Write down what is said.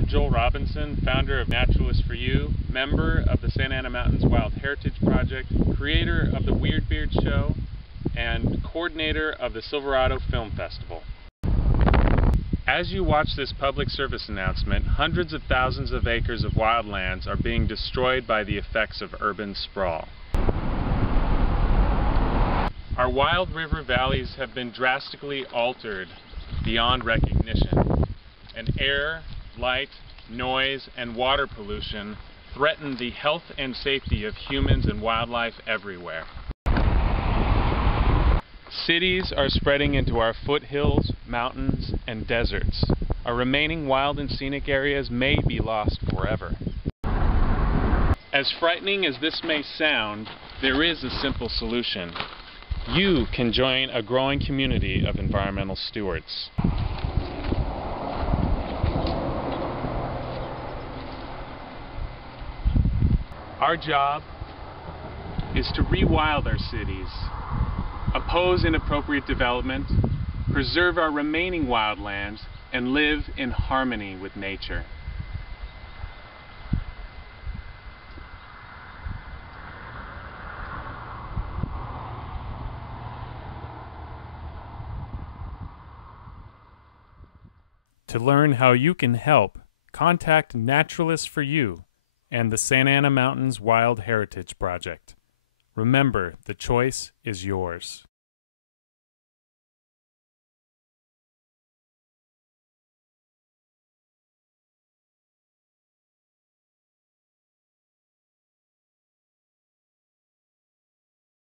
I'm Joel Robinson, founder of Naturalist for You, member of the Santa Ana Mountains Wild Heritage Project, creator of the Weird Beard Show, and coordinator of the Silverado Film Festival. As you watch this public service announcement, hundreds of thousands of acres of wildlands are being destroyed by the effects of urban sprawl. Our wild river valleys have been drastically altered beyond recognition, and air, light, noise, and water pollution threaten the health and safety of humans and wildlife everywhere. Cities are spreading into our foothills, mountains, and deserts. Our remaining wild and scenic areas may be lost forever. As frightening as this may sound, there is a simple solution. You can join a growing community of environmental stewards. Our job is to rewild our cities, oppose inappropriate development, preserve our remaining wildlands, and live in harmony with nature. To learn how you can help, contact Naturalist for You and the Santa Ana Mountains Wild Heritage Project. Remember, the choice is yours.